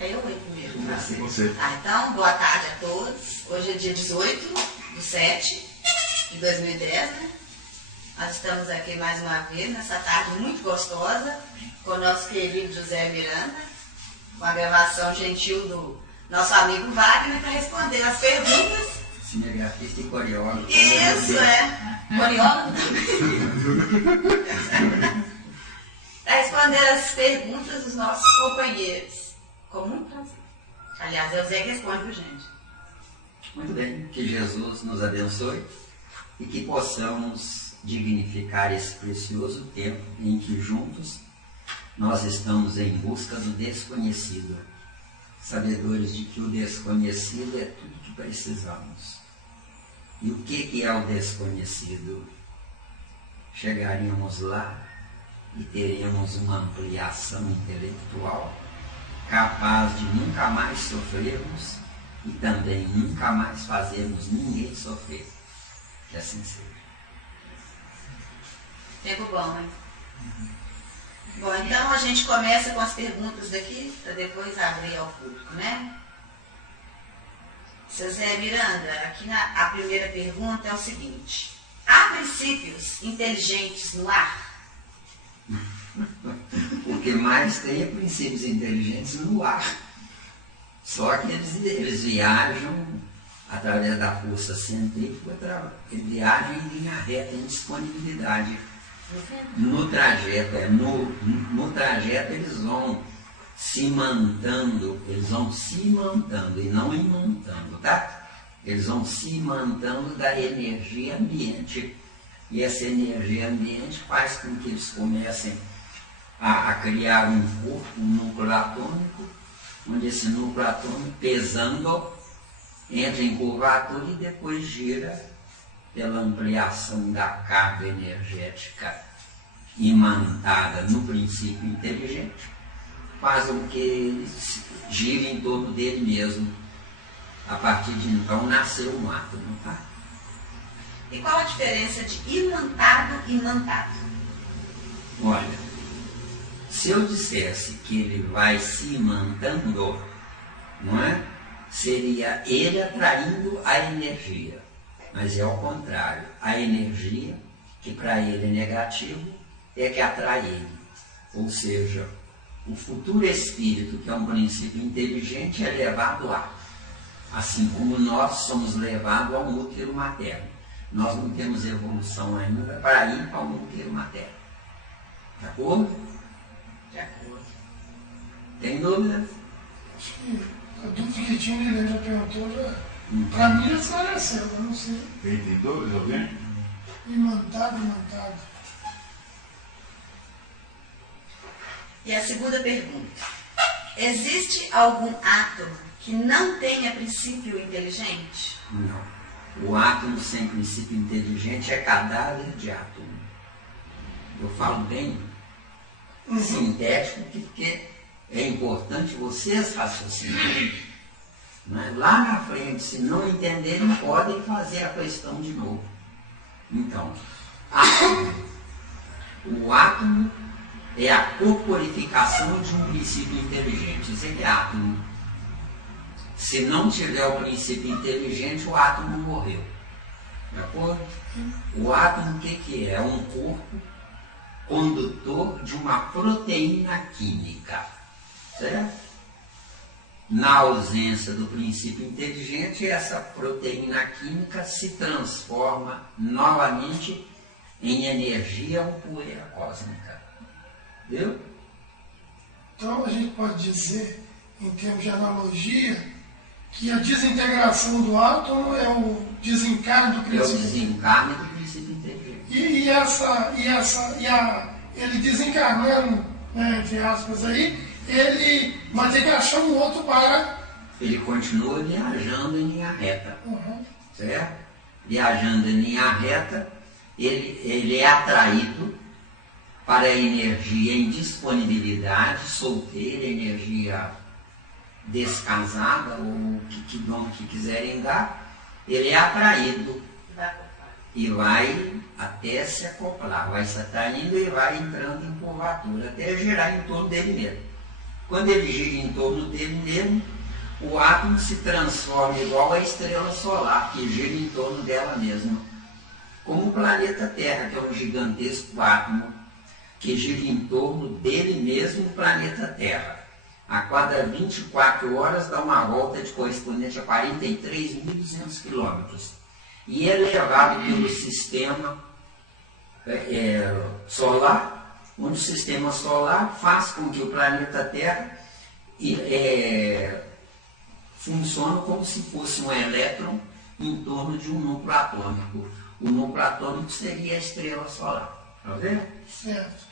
É eu primeiro. Tá? Você. Então, boa tarde a todos. Hoje é dia 18/7/2010, né? Nós estamos aqui mais uma vez, nessa tarde muito gostosa, com o nosso querido José Miranda, com a gravação gentil do nosso amigo Wagner, para responder as perguntas. Cinegrafista e coreógrafo. Isso, coreógrafo também. Para responder as perguntas dos nossos companheiros. Com muito prazer. Aliás, é o Zé que responde, viu, gente? Muito bem, que Jesus nos abençoe e que possamos dignificar esse precioso tempo em que juntos nós estamos em busca do desconhecido, sabedores de que o desconhecido é tudo que precisamos. E o que é o desconhecido? Chegaríamos lá e teríamos uma ampliação intelectual capaz de nunca mais sofrermos e também nunca mais fazermos ninguém sofrer. Que assim seja. Tempo bom, hein? Bom, então a gente começa com as perguntas daqui, para depois abrir ao público, né? Seu Zé Miranda, aqui a primeira pergunta é o seguinte: há princípios inteligentes no ar? O que mais tem é princípios inteligentes no ar. Só que eles viajam através da força centrífuga, eles viajam em linha reta, em disponibilidade. No trajeto, eles vão cimantando e não imantando, tá? Eles vão cimantando da energia ambiente. E essa energia ambiente faz com que eles comecem a criar um corpo, um núcleo atômico, onde esse núcleo atômico, pesando, entra em curvatura e depois gira pela ampliação da carga energética imantada no princípio inteligente, faz com que ele gire em torno dele mesmo. A partir de então nasceu um átomo, tá? E qual a diferença de imantado e imantado? Olha, se eu dissesse que ele vai se imantando, não é? Seria ele atraindo a energia. Mas é ao contrário. A energia, que para ele é negativo, é que atrai ele. Ou seja, o futuro espírito, que é um princípio inteligente, é levado a. Assim como nós somos levados ao útero materno. Nós não temos evolução ainda para ir para o útero materno. De acordo? De acordo. Tem dúvidas? Acho que a dúvida que tinha, ele já perguntou, para mim já esclareceu, eu não sei. Tem dúvidas, alguém? Imantado. E a segunda pergunta: existe algum átomo que não tenha princípio inteligente? Não. O átomo sem princípio inteligente é cadáver de átomo. Eu falo bem sintético porque é importante vocês raciocinarem. Mas lá na frente, se não entenderem, podem fazer a questão de novo. Então, o átomo é a corporificação de um princípio inteligente. Isso é átomo. Se não tiver o princípio inteligente, o átomo morreu. De acordo? O átomo o que é? É um corpo condutor de uma proteína química. Certo? Na ausência do princípio inteligente, essa proteína química se transforma novamente em energia ou poeira cósmica. Viu? Então a gente pode dizer, em termos de analogia, que a desintegração do átomo é o desencarne do princípio. É o desencarne do princípio inteligente. Ele desencarnando, né, entre aspas aí, ele vai ter que achar um outro para... Ele continua viajando em linha reta. Certo? Viajando em linha reta, ele é atraído para a energia em disponibilidade, solteira, energia descasada, ou o que nome que quiserem dar, ele é atraído e vai até se acoplar, vai se atraindo e vai entrando em curvatura, até girar em torno dele mesmo. Quando ele gira em torno dele mesmo, o átomo se transforma igual a estrela solar, que gira em torno dela mesma. Como o planeta Terra, que é um gigantesco átomo, que gira em torno dele mesmo, o planeta Terra. A cada 24 horas dá uma volta de correspondente a 43.200 quilômetros. E é levado pelo sistema solar, onde o sistema solar faz com que o planeta Terra funcione como se fosse um elétron em torno de um núcleo atômico. O núcleo atômico seria a estrela solar. Está vendo? Certo.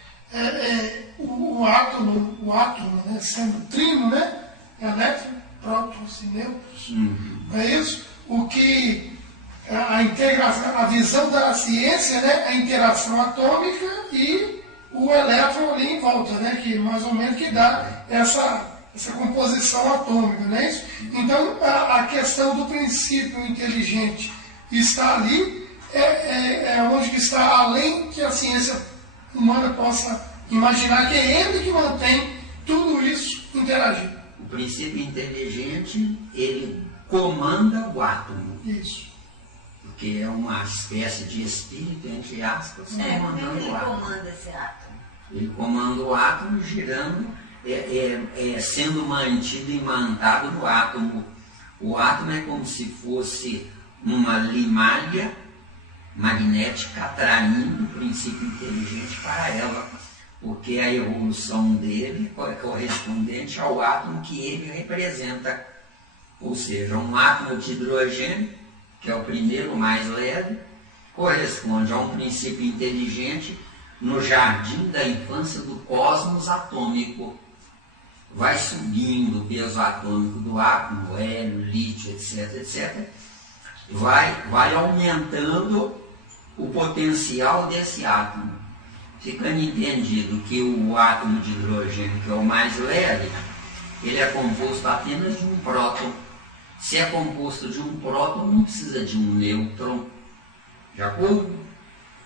O átomo, né, sendo trino, né? Elétron, prótons e nêutrons. Não é isso? O que a integração, a visão da ciência, né? A interação atômica e o elétron ali em volta, né? Que mais ou menos que dá essa composição atômica, não é isso? Então a questão do princípio inteligente está ali, onde que está além que a ciência humana possa imaginar, que é ele que mantém tudo isso interagindo. O princípio inteligente, ele comanda o átomo. Isso. Porque é uma espécie de espírito, entre aspas, comandando ele o átomo. comanda esse átomo? Ele comanda o átomo girando, sendo mantido imantado no átomo. O átomo é como se fosse uma limalha magnética atraindo o princípio inteligente para ela, porque a evolução dele é correspondente ao átomo que ele representa. Ou seja, um átomo de hidrogênio, que é o primeiro mais leve, corresponde a um princípio inteligente no jardim da infância do cosmos atômico. Vai subindo o peso atômico do átomo, hélio, lítio, etc., vai aumentando o potencial desse átomo, ficando entendido que o átomo de hidrogênio, que é o mais leve, ele é composto apenas de um próton. Se é composto de um próton, não precisa de um nêutron. De acordo?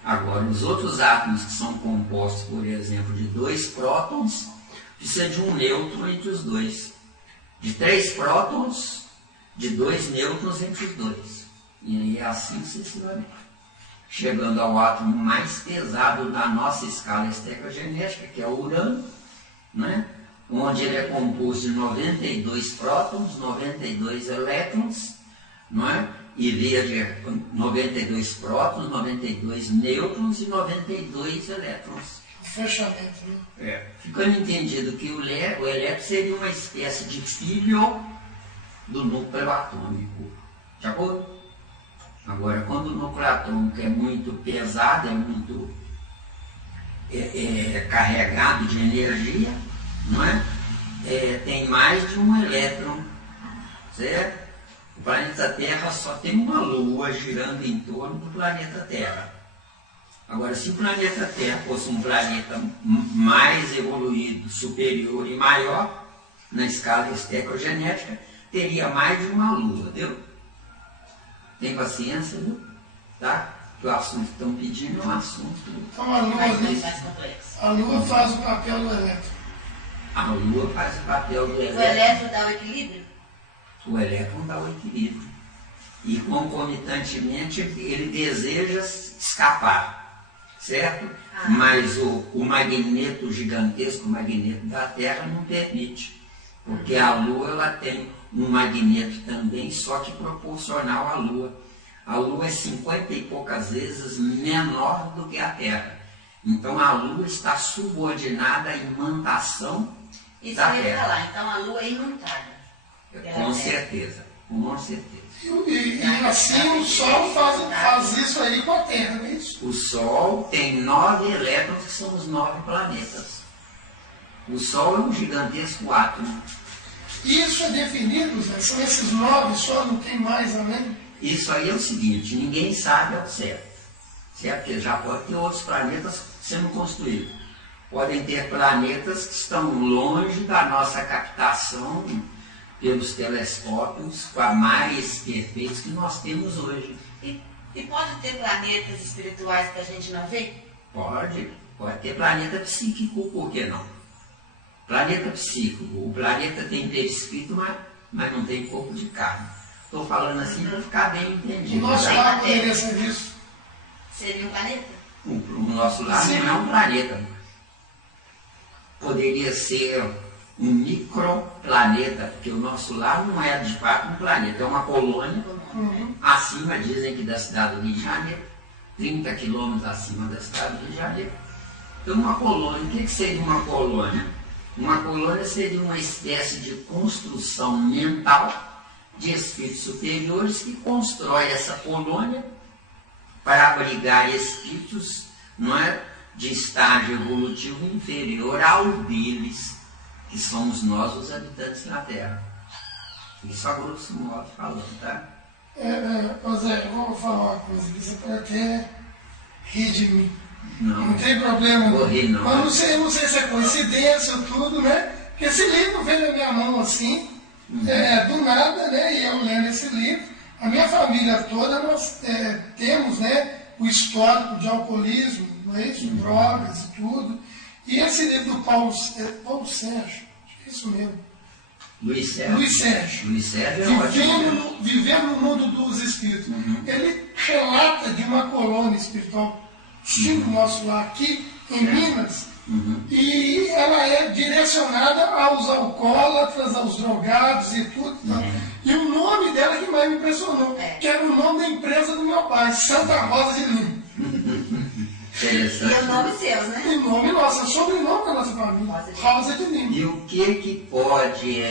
Agora, os outros átomos que são compostos, por exemplo, de 2 prótons, precisa de um nêutron entre os dois. De 3 prótons, de 2 nêutrons entre os dois. E aí é assim sucessivamente. Chegando ao átomo mais pesado da nossa escala estequiogenética, que é o urânio, né? Onde ele é composto de 92 prótons, 92 elétrons, não é? E verde 92 prótons, 92 nêutrons e 92 elétrons. O fechamento, né? Ficando entendido que o elétron seria uma espécie de filho do núcleo atômico. De acordo? Agora, quando o núcleo atômico é muito pesado, é muito carregado de energia, não é? Tem mais de um elétron, certo? O planeta Terra só tem uma lua girando em torno do planeta Terra. Agora, se o planeta Terra fosse um planeta mais evoluído, superior e maior, na escala estequiogenética, teria mais de uma lua, viu? Tem paciência, viu? Tá? Que o assunto que estão pedindo é um assunto então, a lua, mais complexo. A lua faz o papel do elétron. A lua faz o papel do elétron. O elétron dá o equilíbrio? O elétron dá o equilíbrio. E concomitantemente ele deseja escapar, certo? Mas o magneto, o gigantesco magneto da Terra não permite. Porque a Lua ela tem um magneto também, só que proporcional à Lua. A Lua é 50 e poucas vezes menor do que a Terra. Então a Lua está subordinada à imantação da Terra. Falar. Então a Lua é imantada. Com certeza, com certeza. E assim o Sol faz isso aí com a Terra, não é isso? O Sol tem 9 elétrons, que são os 9 planetas. O Sol é um gigantesco átomo. Isso é definido, Zé? São esses 9, só não tem mais além? Isso aí é o seguinte, ninguém sabe ao certo. Porque já pode ter outros planetas sendo construídos. Podem ter planetas que estão longe da nossa captação pelos telescópios mais perfeitos que nós temos hoje. E pode ter planetas espirituais que a gente não vê? Pode ter planeta psíquico, por que não? Planeta psíquico. O planeta tem perispírito, mas não tem corpo de carne. Estou falando assim para ficar bem O entendido. nosso Tá? lar poderia ser isso. Seria um planeta? O nosso lar não é um planeta. Poderia ser um microplaneta, porque o nosso lar não é de fato um planeta, é uma colônia acima, dizem que da cidade do Rio de Janeiro, 30 quilômetros acima da cidade do Rio de Janeiro. Então uma colônia, o que seria uma colônia? Uma colônia seria uma espécie de construção mental de espíritos superiores que constrói essa colônia para abrigar espíritos, não é, de estágio evolutivo inferior ao deles, que somos nós os habitantes da Terra. Isso a grosso modo falando, tá? Zé, eu vou falar uma coisa que você pode até rir de mim. Não tem problema. Vou rir, não. Mas não sei se é coincidência ou tudo, né? Porque esse livro veio na minha mão assim, do nada, né? E eu lendo esse livro. A minha família toda, nós temos, né, o histórico de alcoolismo, não é isso? Drogas e tudo. E esse livro do Paulo Sérgio, isso mesmo. Luiz Sérgio. Luiz Sérgio é ótimo. Vivendo no mundo dos espíritos. Ele relata de uma colônia espiritual, tipo nosso lá aqui, em Minas, e ela é direcionada aos alcoólatras, aos drogados e tudo. E o nome dela que mais me impressionou, que era o nome da empresa do meu pai, Santa Rosa de Lima. Interessante. E o nome seus, né? E nome nosso, sobrenome da nossa família, Rosa de Lima. E o que pode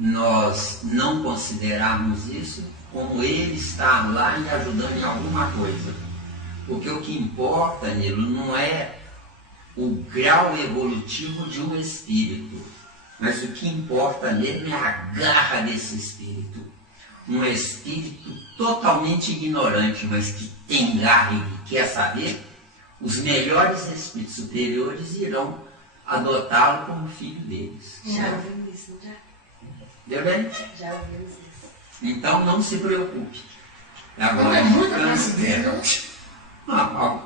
nós não considerarmos isso como ele estar lá e ajudando em alguma coisa? Porque o que importa, Nilo, não é o grau evolutivo de um espírito, mas o que importa nele é a garra desse espírito. Um espírito totalmente ignorante, mas que tem garra e que quer saber, os melhores espíritos superiores irão adotá-lo como filho deles. Já ouvimos isso, não já? Deu bem? Já ouvimos isso. Então não se preocupe. Não é muita coincidência.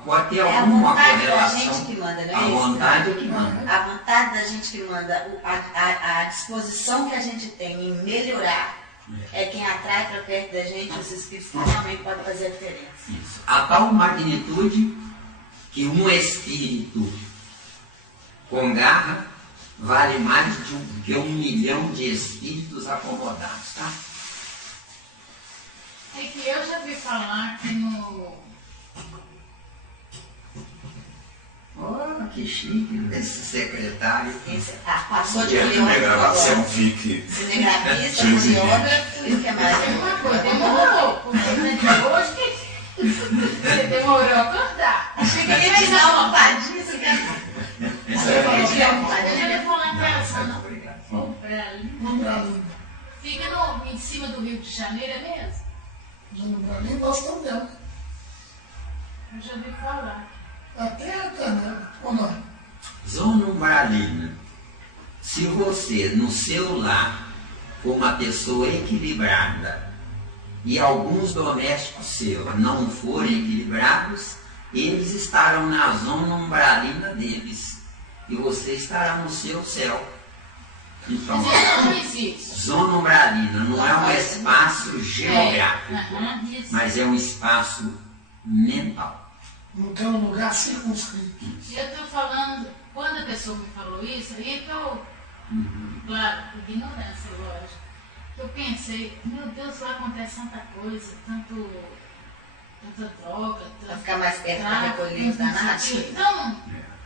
Pode ter É a alguma vontade da correlação. gente que manda, não é A isso? vontade é que manda. A vontade da gente que manda, a disposição que a gente tem em melhorar é quem atrai para perto da gente os espíritos que realmente podem fazer a diferença. Isso. A tal magnitude que um espírito com garra vale mais do que 1 milhão de espíritos acomodados, tá? É que eu já vi falar que no... Oh, que chique esse secretário. Passou de Gravação fique. cinegrafista, coreógrafo e o que mais? Tem uma coisa, demorou, porque hoje você demorou a acordar. Achei que ele ia te dar uma almofadinha, você quer? Eu já vou lá em casa, Obrigado. fica em cima do Rio de Janeiro, é mesmo? Nem nós estamos dentro. Eu já vi falar. Até a canela, ou não? Zona umbralina. Se você, no seu lar, for uma pessoa equilibrada e alguns domésticos seus não forem equilibrados, eles estarão na zona umbralina deles e você estará no seu céu. Então, Mas isso não existe. zona umbralina não é um espaço geográfico, Isso. mas é um espaço mental. Não tem um lugar circunscrito. E eu estou falando, quando a pessoa me falou isso, aí que eu, claro, ignorância, lógico, eu pensei, meu Deus, lá acontece tanta coisa, tanta droga, Para ficar mais perto para recolher os danados. Então,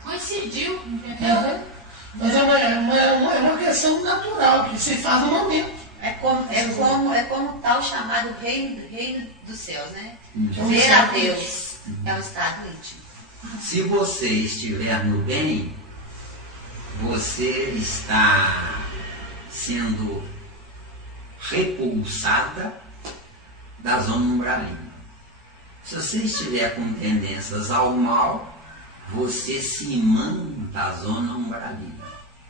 coincidiu, entendeu? Mas é uma questão natural, que se faz no momento. É como tal chamado reino dos céus, né? Então, Ver a Deus é um estado íntimo. Se você estiver no bem, você está sendo repulsada da zona umbralina. Se você estiver com tendências ao mal, você se manda da zona umbralina.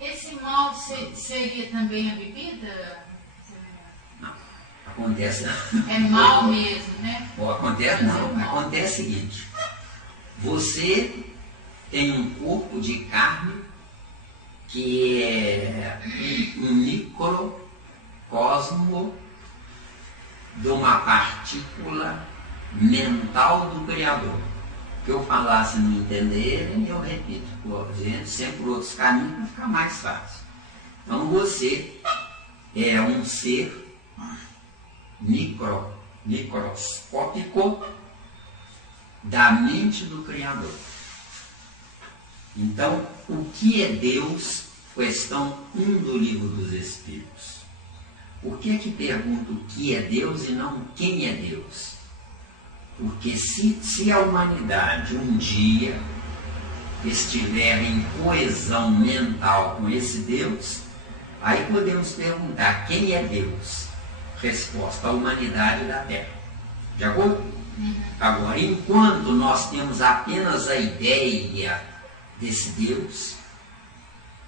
Esse mal seria também a bebida? Não, acontece É mal mesmo, né? Ou acontece não, acontece o seguinte, você tem um corpo de carne que é um microcosmo de uma partícula mental do Criador. Que eu falasse não entender, eu repito, sempre por outros caminhos para ficar mais fácil. Então você é um ser microscópico da mente do Criador. Então, o que é Deus? Questão 1 do Livro dos Espíritos. Por que pergunto o que é Deus e não quem é Deus? Porque se a humanidade um dia estiver em coesão mental com esse Deus, aí podemos perguntar quem é Deus? Resposta: a humanidade da Terra. De acordo? Agora, enquanto nós temos apenas a ideia desse Deus,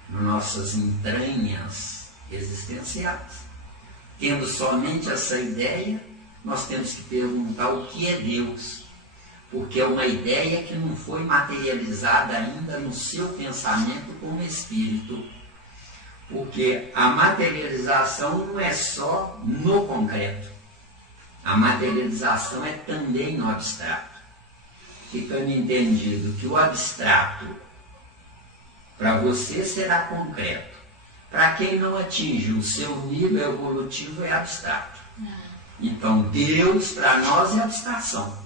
nas nossas entranhas existenciais, tendo somente essa ideia, nós temos que perguntar o que é Deus, porque é uma ideia que não foi materializada ainda no seu pensamento como espírito, porque a materialização não é só no concreto, a materialização é também no abstrato. Ficando entendido que o abstrato para você será concreto, para quem não atinge o seu nível evolutivo é abstrato. Então Deus para nós é abstração.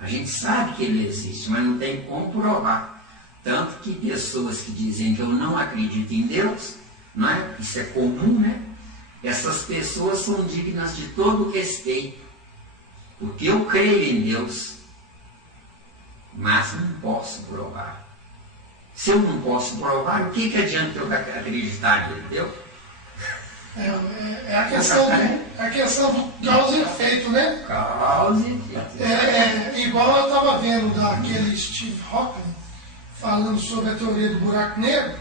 A gente sabe que Ele existe, mas não tem como provar. Tanto que pessoas que dizem que eu não acredito em Deus, não é? Isso é comum, né? Essas pessoas são dignas de todo respeito, porque eu creio em Deus, mas não posso provar. Se eu não posso provar, o que adianta eu acreditar nele, entendeu? É a questão do causa e efeito, né? Causa e efeito. Igual eu estava vendo daquele Steve Hawking falando sobre a teoria do buraco negro,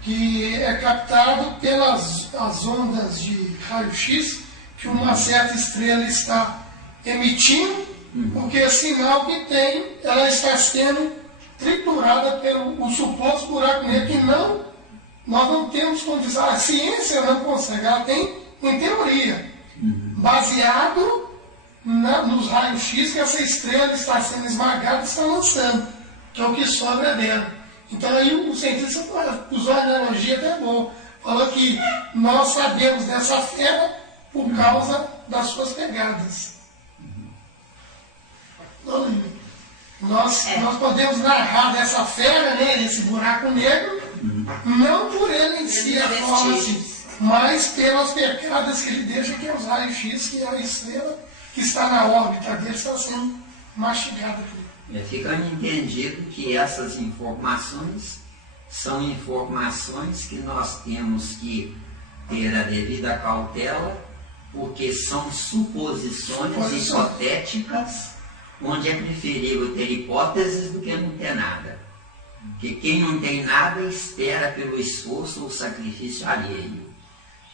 que é captado pelas as ondas de raio-x que uma certa estrela está emitindo, porque é sinal que tem, ela está sendo triturada pelo suposto buraco negro, que nós não temos condição, a ciência não consegue, ela tem em teoria, baseado nos raios-x que essa estrela está sendo esmagada e está lançando, que é o que sobra dela. Então aí o cientista usou a analogia até boa, falou que nós sabemos dessa fera por causa das suas pegadas. Nós podemos narrar dessa fera, né, esse buraco negro, não por ele em si, a forma assim, mas pelas pegadas que ele deixa, que é os raios-x, que é a estrela que está na órbita dele, está sendo mastigada aqui. Ficando entendido que essas informações são informações que nós temos que ter a devida cautela, porque são suposições hipotéticas, onde é preferível ter hipóteses do que não ter nada. Porque quem não tem nada espera pelo esforço ou sacrifício alheio.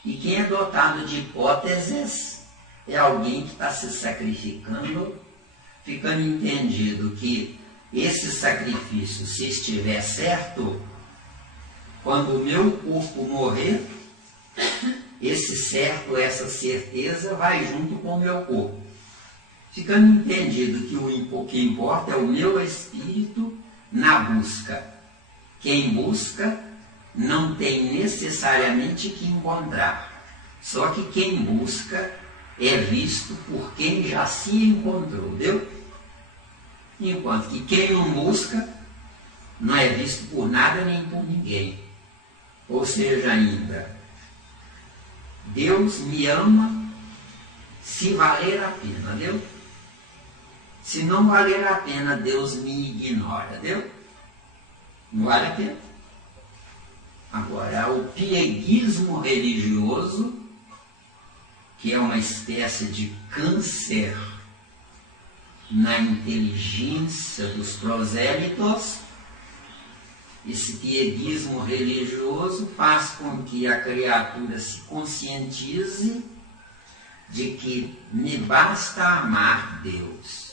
E quem é dotado de hipóteses é alguém que está se sacrificando, ficando entendido que esse sacrifício, se estiver certo, quando o meu corpo morrer, esse certo, essa certeza vai junto com o meu corpo. Ficando entendido que o que importa é o meu espírito na busca. Quem busca não tem necessariamente que encontrar. Só que quem busca é visto por quem já se encontrou, viu? Enquanto que quem não busca não é visto por nada nem por ninguém. Ou seja, ainda, Deus me ama se valer a pena, viu? Se não valer a pena, Deus me ignora, viu? Não vale a pena. Agora, o pieguismo religioso, que é uma espécie de câncer na inteligência dos prosélitos, esse pieguismo religioso faz com que a criatura se conscientize de que me basta amar Deus.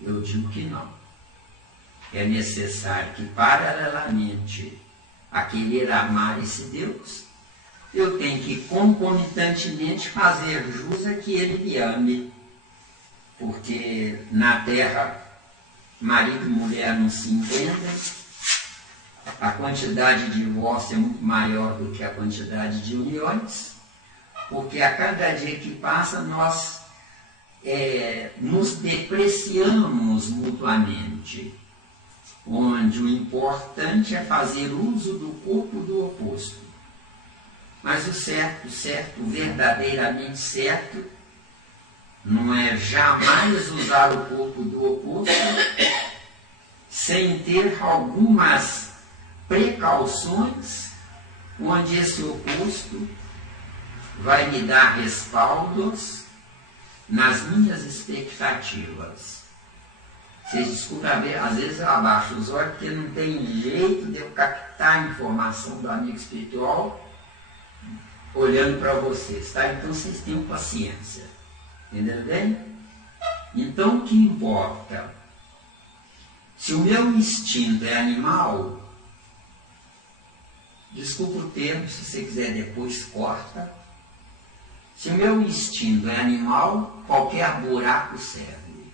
Eu digo que não. É necessário que, paralelamente a querer amar esse Deus, eu tenho que concomitantemente fazer jus a que ele me ame. Porque na terra, marido e mulher não se entendem, a quantidade de divórcios é muito maior do que a quantidade de uniões, porque a cada dia que passa nós nos depreciamos mutuamente, onde o importante é fazer uso do corpo do oposto. Mas o certo, verdadeiramente certo, não é jamais usar o corpo do oposto sem ter algumas precauções, onde esse oposto vai me dar respaldos nas minhas expectativas. Vocês desculpem, às vezes eu abaixo os olhos porque não tem jeito de eu captar a informação do amigo espiritual olhando para vocês, tá? Então vocês tenham paciência. Entenderam bem? Então o que importa? Se o meu instinto é animal, desculpa o termo, se você quiser depois corta. Se o meu instinto é animal, qualquer buraco serve.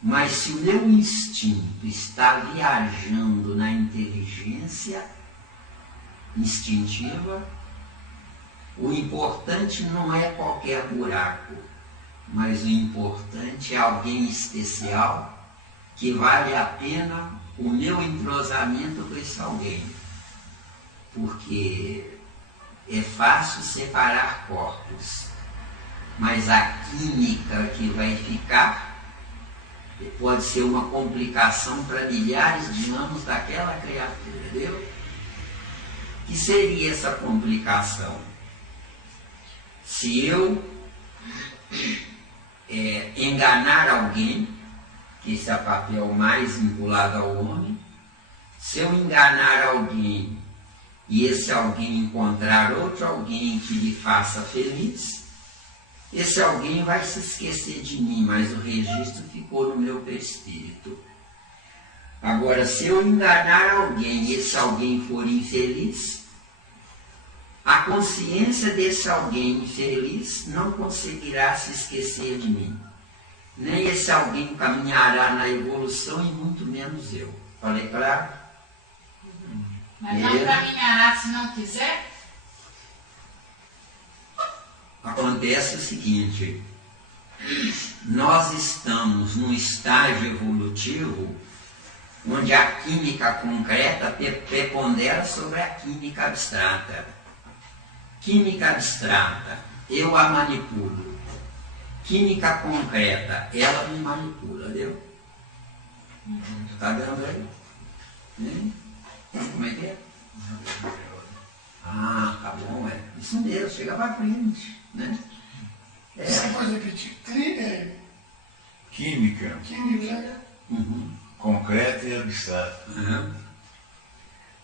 Mas se o meu instinto está viajando na inteligência instintiva, o importante não é qualquer buraco, mas o importante é alguém especial que vale a pena o meu entrosamento com esse alguém. Porque é fácil separar corpos, mas a química que vai ficar pode ser uma complicação para milhares de anos daquela criatura, entendeu? Que seria essa complicação? Se eu enganar alguém, que esse é o papel mais vinculado ao homem, se eu enganar alguém e esse alguém encontrar outro alguém que lhe faça feliz, esse alguém vai se esquecer de mim, mas o registro ficou no meu perispírito. Agora, se eu enganar alguém e esse alguém for infeliz, a consciência desse alguém infeliz não conseguirá se esquecer de mim. Nem esse alguém caminhará na evolução e muito menos eu. Falei claro? Mas não caminhará se não quiser? Acontece o seguinte, nós estamos num estágio evolutivo onde a química concreta prepondera sobre a química abstrata. Química abstrata, eu a manipulo. Química concreta, ela me manipula, viu? Está vendo aí? Como é que é? Ah, tá bom, é. Isso mesmo, chega para frente, né? Você pode repetir? Química, Química. concreta e abstrata.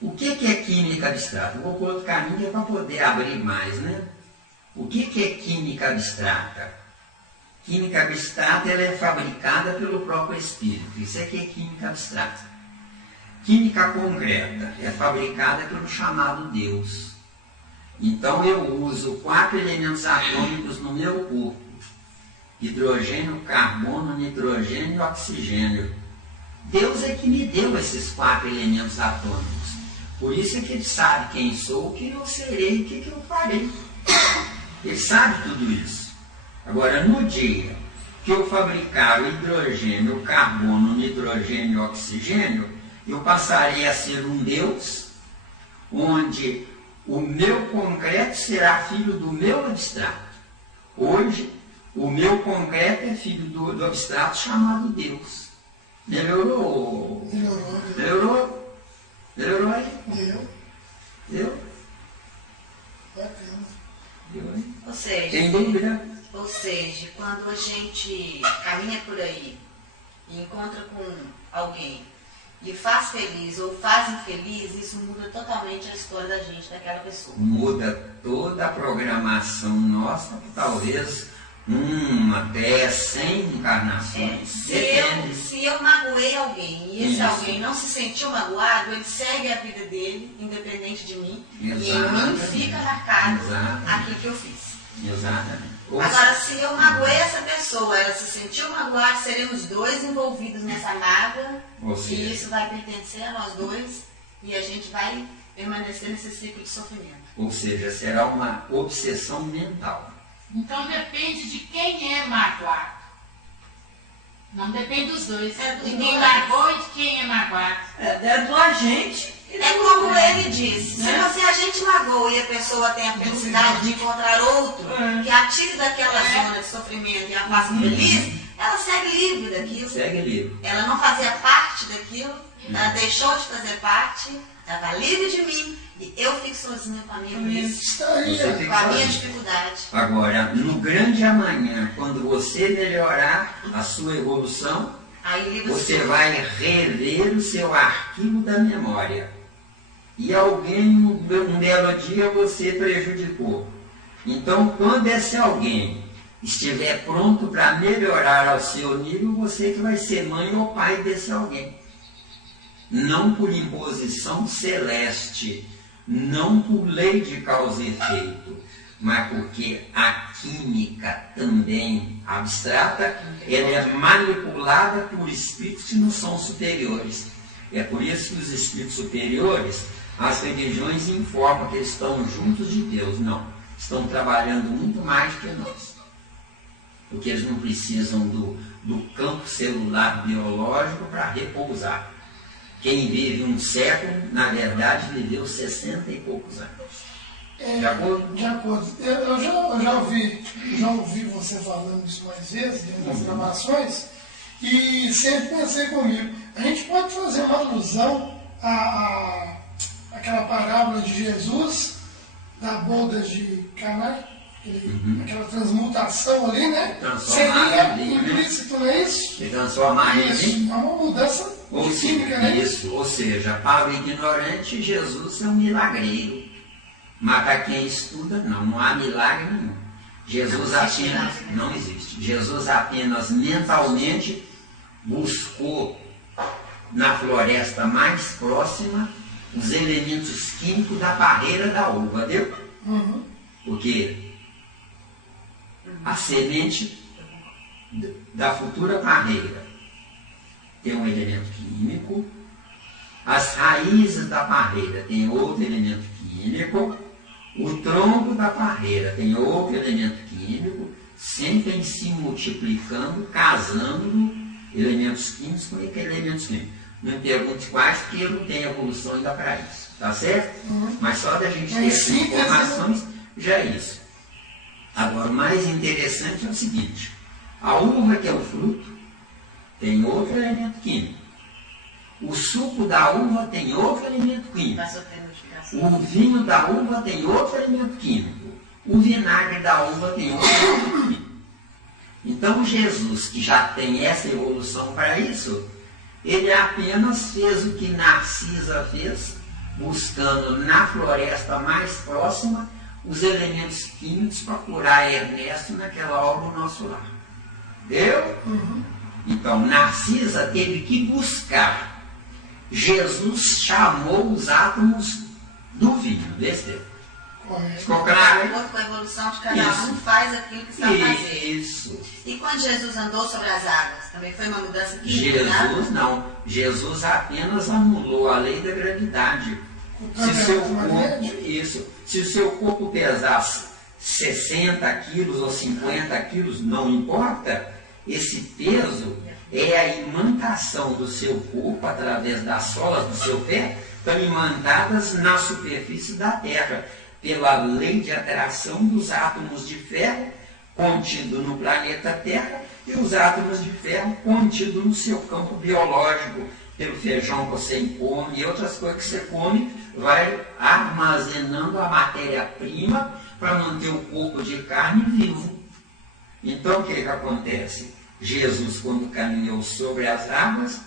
O que é química abstrata? Vou por outro caminho para poder abrir mais, né? O que é química abstrata? Química abstrata ela é fabricada pelo próprio espírito. Isso aqui é química abstrata. Química concreta é fabricada pelo chamado Deus. Então eu uso 4 elementos atômicos no meu corpo: hidrogênio, carbono, nitrogênio e oxigênio. Deus é que me deu esses 4 elementos atômicos. Por isso é que ele sabe quem sou, o que eu serei, o que eu farei. Ele sabe tudo isso. Agora, no dia que eu fabricar o hidrogênio, o carbono, o nitrogênio e o oxigênio, eu passarei a ser um Deus, onde o meu concreto será filho do meu abstrato. Hoje, o meu concreto é filho do abstrato chamado Deus. Melhorou? Melhorou? Melhorou aí? Deu? Bacana. Deu aí? Ou seja, Tem dúvida? quando a gente caminha por aí e encontra com alguém e faz feliz ou faz infeliz, isso muda totalmente a história da gente, daquela pessoa. Muda toda a programação nossa, talvez Até 100 encarnações. Se eu magoei alguém e esse Isso. alguém não se sentiu magoado, ele segue a vida dele, independente de mim, e em mim Exatamente. fica marcado Exatamente. aquilo que eu fiz. Exatamente. Agora, se eu magoei essa pessoa, ela se sentiu magoada, seremos dois envolvidos nessa mágoa, Ou seja, e isso vai pertencer a nós dois, e a gente vai permanecer nesse ciclo de sofrimento. ou seja, será uma obsessão mental. Então depende de quem é magoado. Não depende dos dois. É dos de quem dois. magoou e de quem é magoado. É do agente. É como ele disse, se a gente magoa e a pessoa tem a felicidade de encontrar outro que a tire daquela zona de sofrimento e a faça feliz, ela segue livre daquilo. Segue livre. Ela não fazia parte daquilo, ela deixou de fazer parte, ela está livre de mim e eu fico sozinha com a minha doença, Isso aí, Você fica com a minha sozinho. dificuldade. Agora, no grande amanhã, quando você melhorar a sua evolução, Aí livre você vai rever o seu arquivo da memória. E alguém, um belo dia, você prejudicou. Então, quando esse alguém estiver pronto para melhorar ao seu nível, você que vai ser mãe ou pai desse alguém. Não por imposição celeste, não por lei de causa e efeito, mas porque a química também abstrata, ela é manipulada por espíritos que não são superiores. É por isso que os espíritos superiores, as religiões informam que eles estão juntos de Deus. Não, estão trabalhando muito mais do que nós. Porque eles não precisam do campo celular biológico para repousar. Quem vive um século, na verdade, viveu 60 e poucos anos. De acordo? De acordo. Eu já ouvi você falando isso mais vezes, dentro das gravações, e sempre pensei comigo, a gente pode fazer uma alusão àquela parábola de Jesus, da boda de Caná, aquela transmutação ali, né? Transformar Seria ali, né? implícito, não é isso? Se transformar Isso, em é uma mudança química, né? isso, ou seja, para o ignorante, Jesus é um milagreiro. Mas para quem estuda, não há milagre nenhum. Jesus apenas, não existe. Jesus apenas mentalmente buscou na floresta mais próxima os elementos químicos da parreira da uva, viu? Porque a semente da futura parreira tem um elemento químico, as raízes da parreira tem outro elemento químico, o tronco da parreira tem outro elemento químico, sempre se multiplicando, casando elementos químicos com elementos químicos. Não me pergunte quais, porque eu não tenho evolução ainda para isso, tá certo? Mas só da gente ter essas informações já é isso. Agora, o mais interessante é o seguinte: a uva, que é o fruto, tem outro elemento químico. O suco da uva tem outro elemento químico. Vai sofrer modificação. O vinho da uva tem outro elemento químico. O vinagre da uva tem outro elemento químico. Então, Jesus, que já tem essa evolução para isso, ele apenas fez o que Narcisa fez, buscando na floresta mais próxima os elementos químicos para curar Ernesto naquela obra O Nosso Lar. Deu? Então, Narcisa teve que buscar. Jesus chamou os átomos do vinho. Desse. Ficou De claro? acordo com a evolução de cada Isso. um, faz aquilo que sabe fazer. Isso. E quando Jesus andou sobre as águas, também foi uma mudança química? Jesus não. Jesus apenas anulou a lei da gravidade. Se o seu corpo, se o seu corpo pesasse 60 quilos ou 50 quilos, não importa, esse peso é a imantação do seu corpo através das solas do seu pé, estão imantadas na superfície da Terra, pela lei de atração dos átomos de ferro contido no planeta Terra e os átomos de ferro contidos no seu campo biológico, pelo feijão que você come e outras coisas que você come, vai armazenando a matéria-prima para manter o corpo de carne vivo. Então, o que acontece? Jesus, quando caminhou sobre as águas,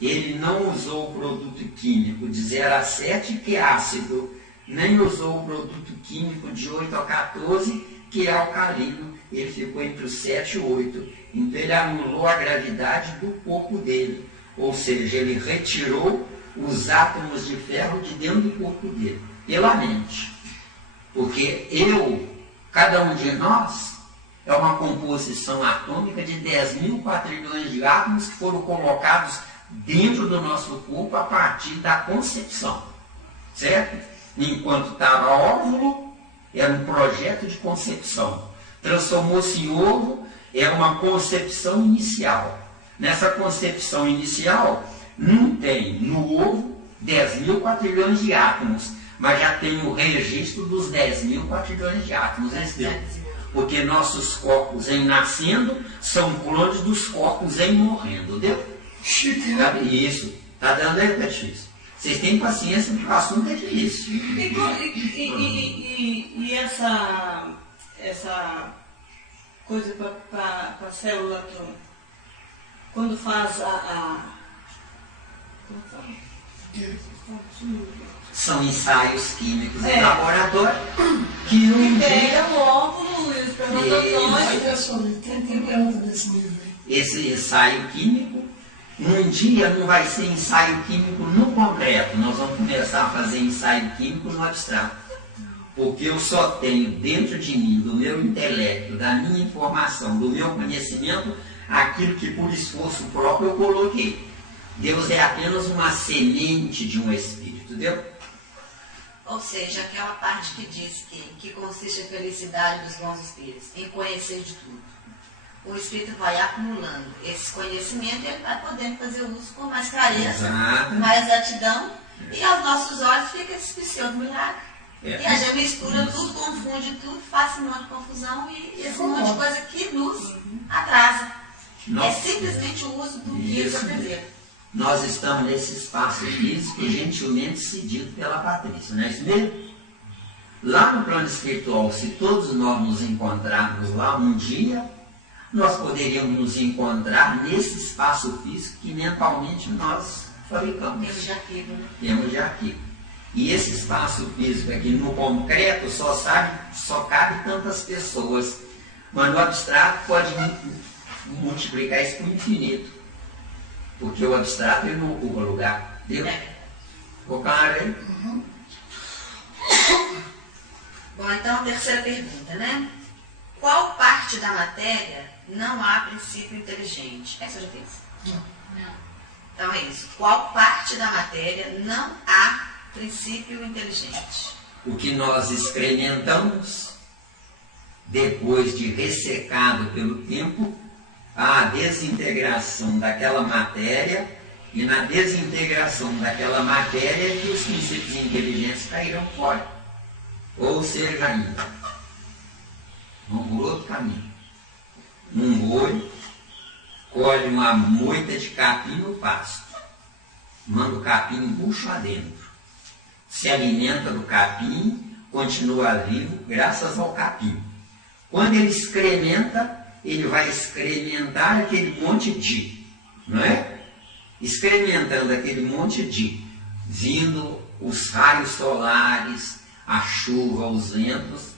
ele não usou o produto químico de 0 a 7, que é ácido, nem usou o produto químico de 8 a 14, que é alcalino. Ele ficou entre os 7 e 8. Então ele anulou a gravidade do corpo dele. Ou seja, ele retirou os átomos de ferro de dentro do corpo dele, pela mente. Porque cada um de nós, é uma composição atômica de 10.000 quatrilhões de átomos que foram colocados dentro do nosso corpo a partir da concepção. Certo? Enquanto estava óvulo, era um projeto de concepção. Transformou-se em ovo, é uma concepção inicial. Nessa concepção inicial, não tem no ovo 10.000 quatrilhões de átomos, mas já tem o registro dos 10.000 quatrilhões de átomos. Porque nossos corpos em nascendo são clones dos corpos em morrendo. Deu? Chique, né? Isso. Está dando aí, tá difícil. Vocês têm paciência porque o assunto é difícil. E essa coisa para a célula atômica, quando faz como fala? São ensaios químicos em laboratório que um dia... Pega o óvulo e os espermatozoides. Tem pergunta desse nível aí. Esse ensaio químico, um dia não vai ser ensaio químico no concreto, nós vamos começar a fazer ensaio químico no abstrato. Porque eu só tenho dentro de mim, do meu intelecto, da minha informação, do meu conhecimento, aquilo que por esforço próprio eu coloquei. Deus é apenas uma semente de um espírito, entendeu? Ou seja, aquela parte que diz que consiste a felicidade dos bons espíritos, em conhecer de tudo. O espírito vai acumulando esse conhecimento e ele vai podendo fazer uso com mais clareza, com mais exatidão, e aos nossos olhos fica esse precioso milagre. E a gente mistura tudo, confunde tudo, faz um monte de confusão e esse monte de coisa que nos atrasa. É simplesmente o uso do que eles aprenderam. Nós estamos nesse espaço físico gentilmente cedido pela Patrícia, não é isso mesmo? Lá no plano espiritual, se todos nós nos encontrarmos lá um dia, nós poderíamos nos encontrar nesse espaço físico que mentalmente nós fabricamos. Temos de arquivo, né? Temos de arquivo. E esse espaço físico aqui no concreto só cabe tantas pessoas. Mas no abstrato pode multiplicar isso por infinito. Porque o abstrato ele não ocupa lugar. Deu? Ficou claro aí? Uhum. Bom, então a terceira pergunta, né? Qual parte da matéria não há princípio inteligente? Essa eu já fiz? Não. Então é isso. Qual parte da matéria não há princípio inteligente? O que nós experimentamos depois de ressecado pelo tempo, a desintegração daquela matéria, e na desintegração daquela matéria que os princípios inteligentes caíram fora. Ou seja, ainda, vamos por outro caminho. Um boi colhe uma moita de capim no pasto, manda o capim bucho adentro, se alimenta do capim, continua vivo graças ao capim. Quando ele excrementa, ele vai excrementar aquele monte de, não é? Excrementando aquele monte de, vindo os raios solares, a chuva, os ventos,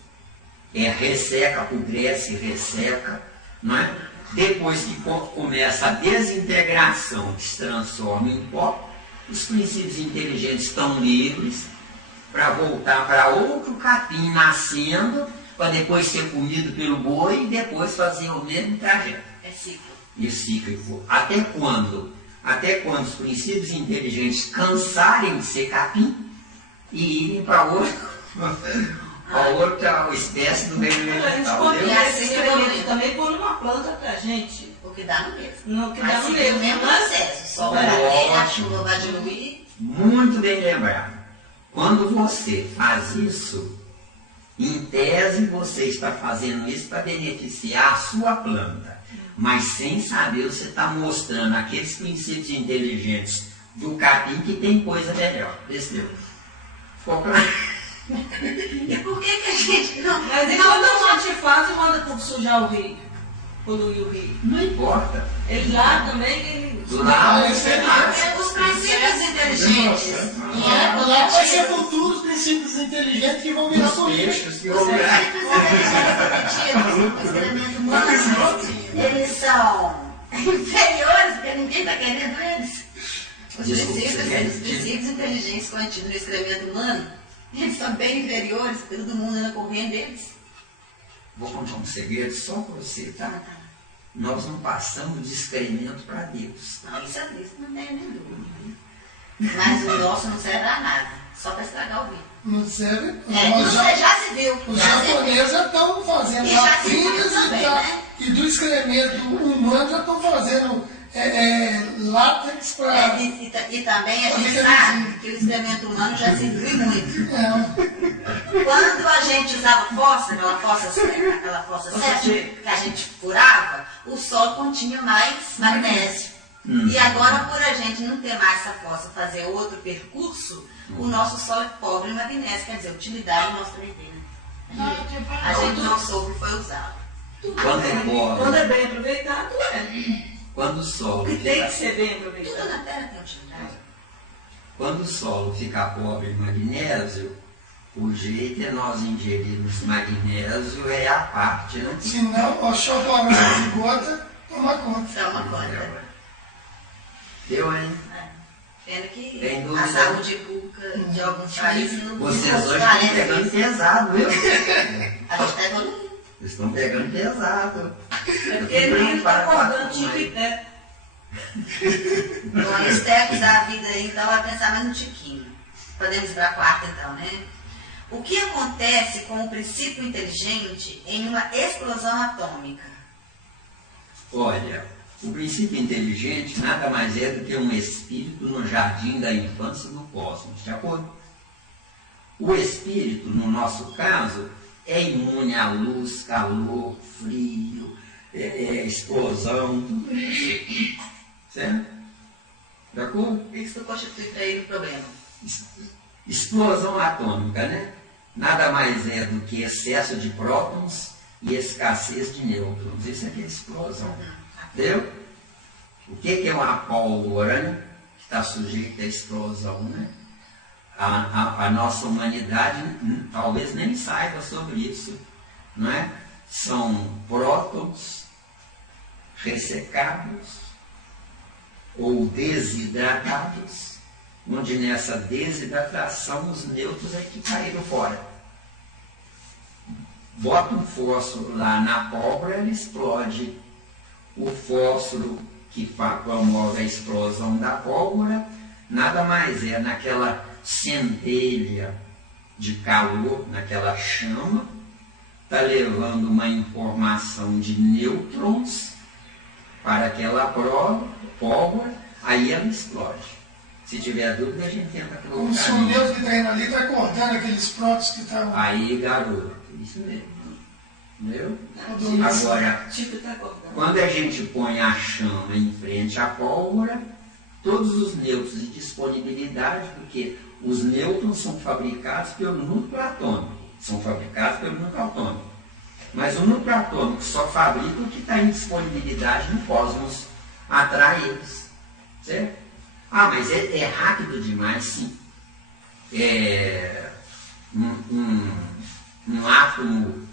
resseca, apodrece, resseca, não é? Depois que começa a desintegração, que se transforma em pó, os princípios inteligentes estão livres para voltar para outro capim nascendo, para depois ser comido pelo boi e depois fazer o mesmo trajeto. É ciclo. E cíclico. Até quando? Até quando os princípios inteligentes cansarem de ser capim e irem para outra espécie do reino vegetal. E assim também pôr numa planta pra gente. O que dá no mesmo. Não, que dá Mas no o mesmo. mesmo processo. O sol vai bater, a chuva vai diluir. Muito bem lembrado. Quando você faz isso, em tese você está fazendo isso para beneficiar a sua planta. Mas sem saber, você está mostrando aqueles princípios inteligentes do capim que tem coisa melhor. Percebeu? Ficou claro? E por que a gente não... Mas e quando a gente faz e manda sujar o rio? Poluir o rio? Não importa. Ele lá também... Lá, Os princípios inteligentes. Lá vai ser futuros princípios inteligentes que vão virar políticos. Os princípios inteligentes o excremento humano, eles são inferiores, porque ninguém está querendo eles. Os princípios inteligentes contidos no excremento humano, eles são bem inferiores, todo mundo anda correndo deles. Vou contar um segredo só para você, tá? Nós não passamos de excremento para Deus. Não, isso não tem nem dúvida. Mas o nosso não serve a nada, só para estragar o vinho. Não serve? Você já se viu. Os japoneses já estão fazendo latrinas e do excremento humano já estão fazendo látex para... E também a gente sabe que o excremento humano já se viu muito. Quando a gente usava aquela fossa séptica que a gente furava, o solo continha mais magnésio. E agora, por a gente não ter mais essa fossa, fazer outro percurso, o nosso solo é pobre em magnésio, quer dizer, utilidade nossa também tem. A gente não soube foi usado. Quando é bem aproveitado, Quando o solo e tem que ser bem Tudo aproveitado. na terra tem utilidade. Quando o solo ficar pobre em magnésio, o jeito é nós ingerirmos magnésio é a parte, né? Se não, o chocolate de gota toma conta. É uma coisa. Deu, hein? Pena que Tem a dúvida? saúde pública de alguns países não Vocês hoje estão pegando pesado, viu? A gente está evoluindo. Vocês estão pegando pesado. É porque ele está acordando Tico né? Bom, os técnicos da vida aí, então, vai pensar mais no tiquinho. Podemos ir para a quarta, então, né? O que acontece com o princípio inteligente em uma explosão atômica? Olha, o princípio inteligente nada mais é do que um espírito no jardim da infância do cosmos, de acordo? O espírito, no nosso caso, é imune à luz, calor, frio, explosão, tudo isso. Certo? De acordo? Isso constitui para ele o problema. Explosão atômica, né? Nada mais é do que excesso de prótons e escassez de nêutrons. Isso aqui é explosão. Entendeu? O que é uma pólvora, né? Que está sujeita à explosão, né? A nossa humanidade talvez nem saiba sobre isso, não é? São prótons ressecados ou desidratados, onde nessa desidratação os nêutrons é que caíram fora. Bota um fósforo lá na pólvora, ele explode. O fósforo que promove a explosão da pólvora nada mais é naquela centelha de calor, naquela chama, está levando uma informação de nêutrons para aquela pólvora, aí ela explode. Se tiver dúvida, a gente tenta colocar. Como se o nêutron que está indo ali está acordando aqueles prótons que estavam. Aí, garoto, isso mesmo. Entendeu? Agora, quando a gente põe a chama em frente à pólvora, todos os nêutrons de disponibilidade, porque os nêutrons são fabricados pelo núcleo atômico, mas o núcleo atômico só fabrica o que está em disponibilidade no cosmos, atrai eles, certo? Ah, mas é rápido demais, sim. Um átomo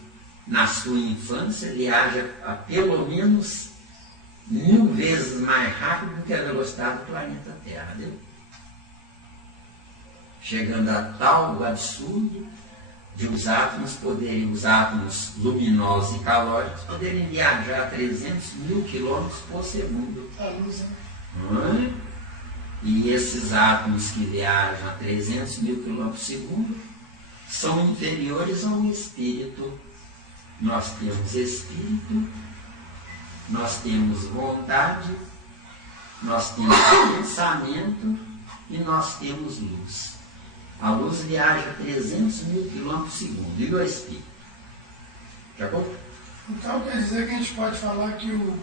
na sua infância viaja a pelo menos 1000 vezes mais rápido do que a velocidade do planeta Terra, viu? Chegando a tal absurdo de os átomos luminosos e calóricos poderem viajar a 300 mil quilômetros por segundo. A luz, né? Não é? E esses átomos que viajam a 300 mil quilômetros por segundo são inferiores ao espírito. Nós temos espírito, nós temos vontade, nós temos pensamento e nós temos luz. A luz viaja a 300 mil quilômetros por segundo. E o espírito? Já acabou? Então quer dizer que a gente pode falar que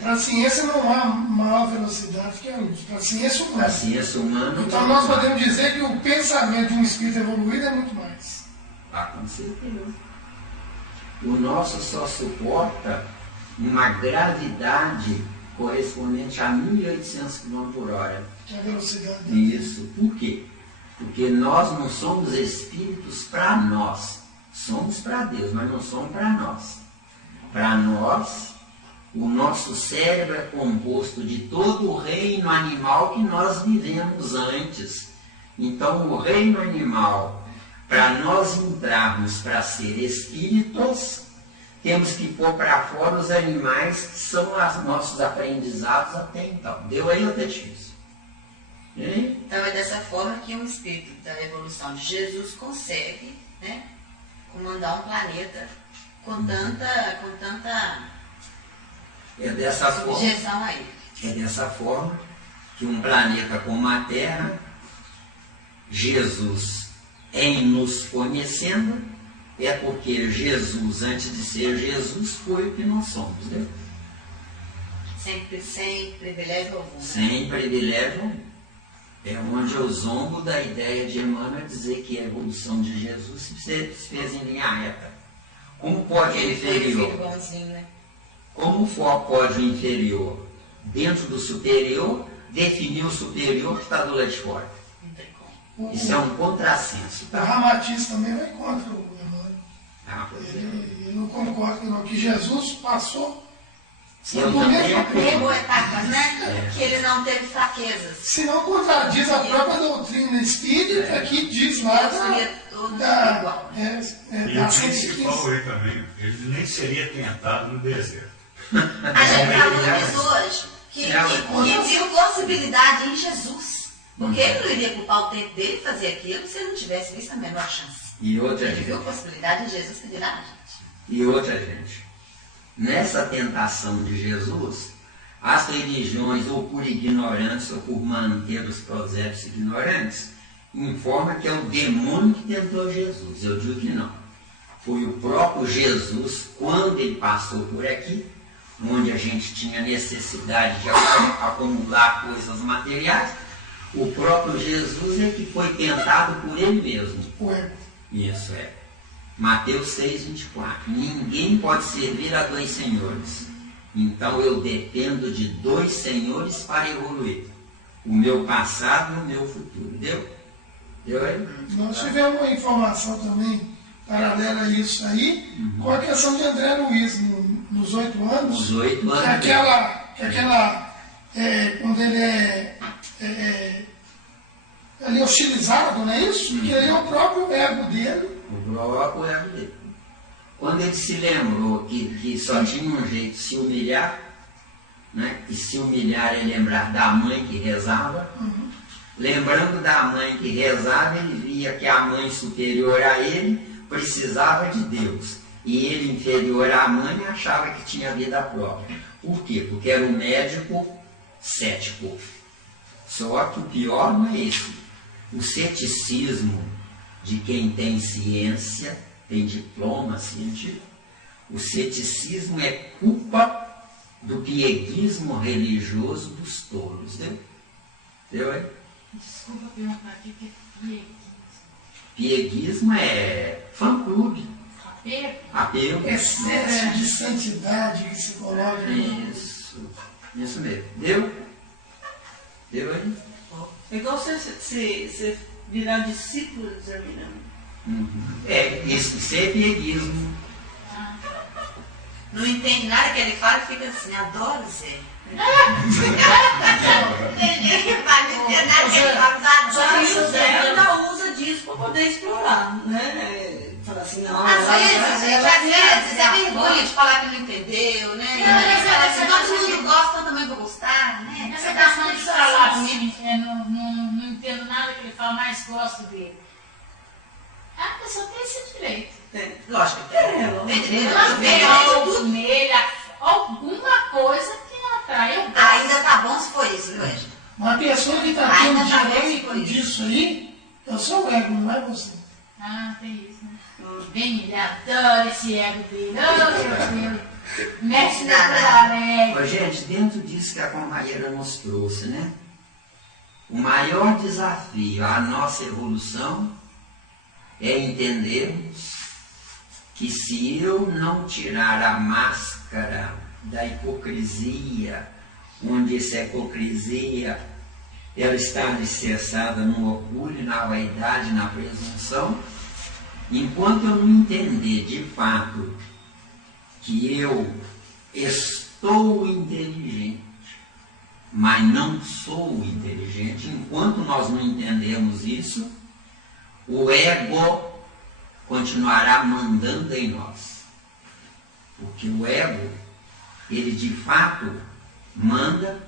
para a ciência não há maior velocidade que a luz. Para a ciência humana. A ciência humana. Então nós podemos dizer que o pensamento de um espírito evoluído é muito mais. Com certeza. O nosso só suporta uma gravidade correspondente a 1.800 km por hora. Que é a velocidade. Isso. Por quê? Porque nós não somos espíritos para nós. Somos para Deus, mas não somos para nós. para nós, o nosso cérebro é composto de todo o reino animal que nós vivemos antes. Então, o reino animal, para nós entrarmos para ser espíritos, temos que pôr para fora os animais que são os nossos aprendizados até então. Deu aí ou tá difícil? Então é dessa forma que um espírito da evolução de Jesus consegue, né, comandar um planeta com tanta subjeção a ele. É dessa forma que um planeta como a Terra, Jesus em nos conhecendo, é porque Jesus, antes de ser Jesus, foi o que nós somos, né? Sem privilégio algum. Sem privilégio algum. É onde eu zombo da ideia de Emmanuel dizer que a evolução de Jesus se fez em linha reta. Como pode o inferior? Né? Como pode o inferior, dentro do superior, definir o superior que está do lado de fora? Isso é um contrassenso. O Ramatiz também vai contra o Emmanuel. Ele não concorda não, que Jesus passou pegou etapas, né? Que ele não teve fraquezas. Se não contradiz a própria doutrina espírita, que diz lá da principal ele também, ele nem seria tentado no deserto. A gente falou disso hoje, que viu possibilidade em Jesus. Porque ele não iria culpar o tempo dele fazer aquilo se ele não tivesse visto a menor chance. Ele viu possibilidade em Jesus que dirá, gente. E outra, gente, nessa tentação de Jesus, as religiões, ou por ignorância, ou por manter os prosélitos ignorantes, informam que é o demônio que tentou Jesus. Eu digo que não. Foi o próprio Jesus, quando ele passou por aqui, onde a gente tinha necessidade de acumular coisas materiais, o próprio Jesus é que foi tentado por ele mesmo. Isso é. Mateus 6, 24. Ninguém pode servir a dois senhores. Então eu dependo de dois senhores para evoluir. O meu passado e o meu futuro. Deu aí? Nós tivemos uma informação também paralela a isso aí, com a questão de André Luiz nos 8 anos. Os 8 anos. Quando ele é hostilizado, não é isso? Porque ele é o próprio ego dele. O próprio ego dele. Quando ele se lembrou que só tinha um jeito de se humilhar, né? E se humilhar é lembrar da mãe que rezava. Lembrando da mãe que rezava, ele via que a mãe superior a ele precisava de Deus. E ele, inferior à mãe, achava que tinha vida própria. Por quê? Porque era um médico cético. Só que o pior não é esse. O ceticismo de quem tem ciência, tem diploma científico, o ceticismo é culpa do pieguismo religioso dos tolos. Deu aí? Desculpa perguntar aqui, o que é pieguismo? Pieguismo é fã-clube. Apego? Excesso de santidade que se coloca. Isso mesmo. Deu aí? Então você virar discípulo de Zé Miranda. Isso é pieguismo. Não entende nada que ele fala e fica assim, adoro Zé. Só que o Zé ainda usa disso para poder explorar, né? Fala assim, não. Às vezes é vergonha de falar que não entendeu, né? E fala assim, todo mundo gosta, eu também vou gostar, né? Essa questão de falar assim, não entendo nada que ele fala, mas gosto dele. A pessoa tem esse direito. Lógico que tem direito. Ela vê algo nele, alguma coisa que atrai o gosto. Ainda tá bom se for isso, viu, Ed? Uma pessoa que está tendo direito disso aí, é o seu ego, não é você. Ah, tem isso, né? Bem, ele adora esse ego dele. Oh, meu Deus. Mexe na tarefa. Gente, dentro disso que a companheira nos trouxe, né? O maior desafio à nossa evolução é entendermos que se eu não tirar a máscara da hipocrisia, onde essa hipocrisia ela está alicerçada no orgulho, na vaidade, na presunção, enquanto eu não entender de fato que eu estou inteligente, mas não sou inteligente. Enquanto nós não entendemos isso, o ego continuará mandando em nós. Porque o ego, ele de fato manda,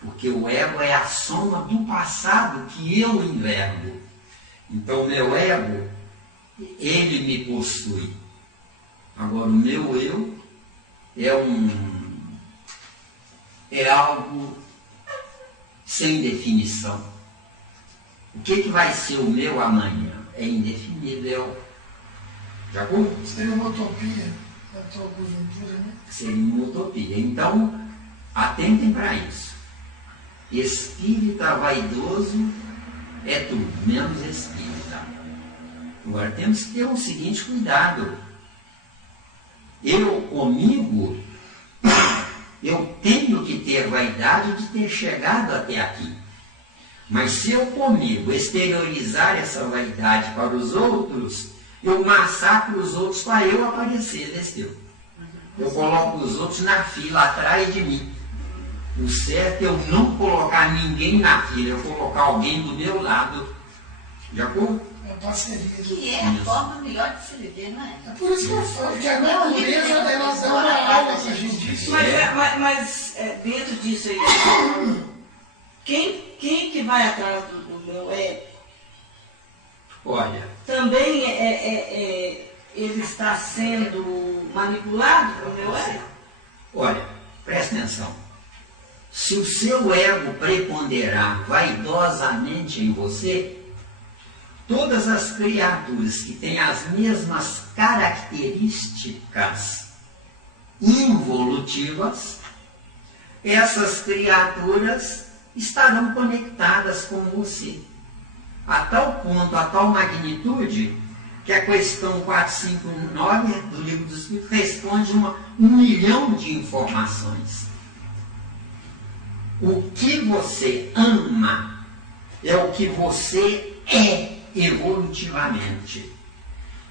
porque o ego é a soma do passado que eu envergo. Então o meu ego, ele me possui. Agora o meu eu é algo sem definição. O que vai ser o meu amanhã? É indefinível. Já como? Seria uma utopia, na tua conjuntura, né? Seria uma utopia. Então, atentem para isso. Espírita vaidoso é tudo, menos espírita. Agora temos que ter o seguinte cuidado. Eu comigo, eu tenho que ter vaidade de ter chegado até aqui. Mas se eu comigo exteriorizar essa vaidade para os outros, eu massacro os outros para eu aparecer, entendeu? Eu coloco os outros na fila atrás de mim. O certo é eu não colocar ninguém na fila, eu colocar alguém do meu lado. De acordo? É parceria. Que é a forma melhor de se viver, não é? É por isso que eu falo que a natureza ela dá uma aula pra gente disso. Mas dentro disso aí, quem que vai atrás do meu ego? Olha, Também ele está sendo manipulado pelo meu ego? olha, presta atenção. Se o seu ego preponderar vaidosamente em você, todas as criaturas que têm as mesmas características involutivas, essas criaturas estarão conectadas com você. A tal ponto, a tal magnitude, que a questão 459 do Livro dos Espíritos responde 1 milhão de informações. O que você ama é o que você é evolutivamente.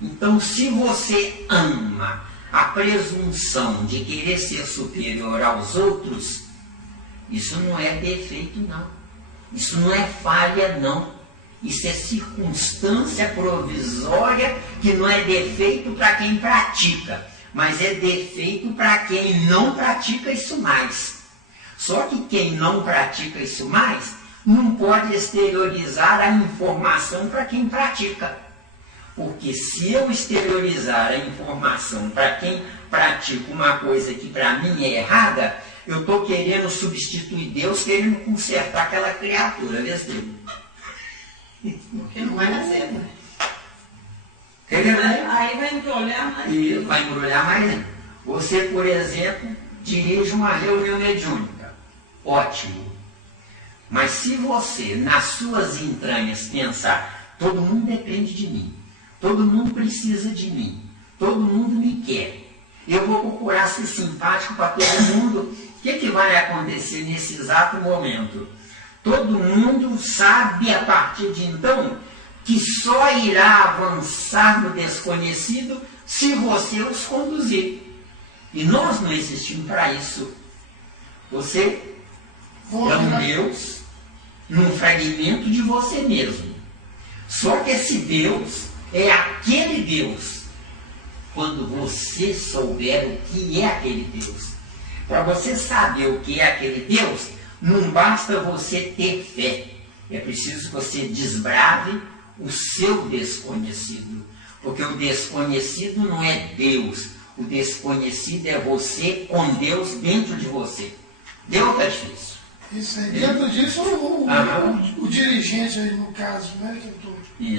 Então, se você ama a presunção de querer ser superior aos outros, isso não é defeito, não. Isso não é falha, não. Isso é circunstância provisória que não é defeito para quem pratica, mas é defeito para quem não pratica isso mais. Só que quem não pratica isso mais não pode exteriorizar a informação para quem pratica. Porque se eu exteriorizar a informação para quem pratica uma coisa que para mim é errada, eu estou querendo substituir Deus, querendo consertar aquela criatura, vê se Porque não vai nascer, né? Aí vai embrulhar mais. E vai embrulhar mais ainda. Você, por exemplo, dirige uma reunião mediúnica. Ótimo. Mas se você, nas suas entranhas, pensar, todo mundo depende de mim, todo mundo precisa de mim, todo mundo me quer, eu vou procurar ser simpático para todo mundo, o que vai acontecer nesse exato momento? Todo mundo sabe a partir de então que só irá avançar no desconhecido se você os conduzir. E nós não existimos para isso. Você é um Deus num fragmento de você mesmo. Só que esse Deus é aquele Deus quando você souber o que é aquele Deus. Para você saber o que é aquele Deus, não basta você ter fé. É preciso que você desbrave o seu desconhecido. Porque o desconhecido não é Deus. O desconhecido é você com Deus dentro de você. Deus é difícil. Isso aí. Dentro disso, o dirigente aí, no caso, né, que eu estou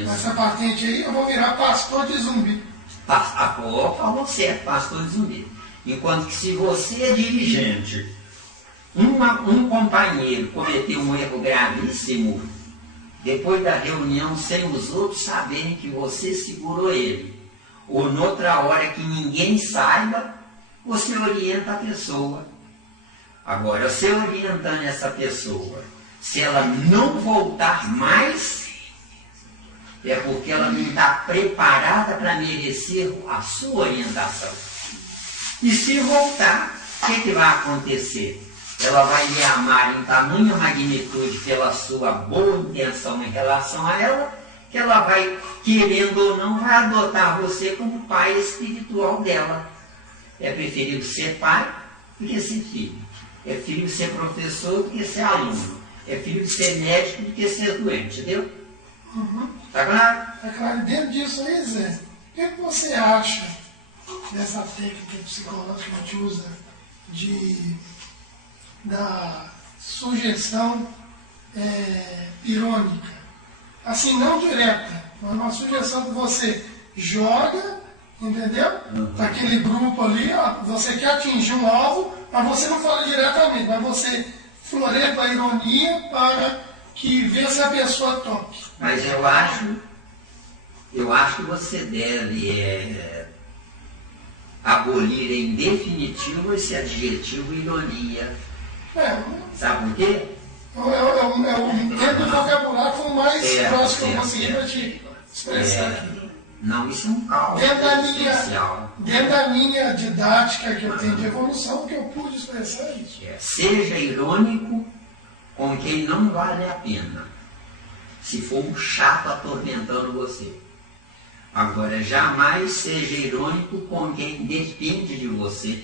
com essa patente aí, eu vou virar pastor de zumbi. Falou certo, pastor de zumbi. Enquanto que se você é dirigente, um companheiro cometeu um erro gravíssimo, depois da reunião, sem os outros saberem que você segurou ele, ou noutra hora que ninguém saiba, você orienta a pessoa. Agora, você orientando essa pessoa, se ela não voltar mais, é porque ela não está preparada para merecer a sua orientação. E se voltar, o que vai acontecer? Ela vai lhe amar em tamanha magnitude pela sua boa intenção em relação a ela, que ela vai, querendo ou não, vai adotar você como pai espiritual dela. É preferível ser pai do que ser filho. É preferível ser professor do que ser aluno. É preferível ser médico do que ser doente, entendeu? Tá claro? Tá claro. Dentro disso aí, Zé, o que você acha dessa técnica psicológica que a gente usa da sugestão irônica? Assim, não direta, mas uma sugestão que você joga, entendeu? Daquele grupo ali, ó, você quer atingir um alvo, mas você não fala diretamente, mas você floreia a ironia para que vê se a pessoa toque. Mas eu acho que você deve abolir em definitivo esse adjetivo ironia. Sabe por quê? Dentro do vocabulário foi o mais próximo que eu consegui para te expressar aqui. Não, isso é um caos especial. Dentro da minha didática que eu tenho de evolução, o que eu pude expressar é isso. Seja irônico com quem não vale a pena, se for um chato atormentando você. Agora, jamais seja irônico com quem depende de você,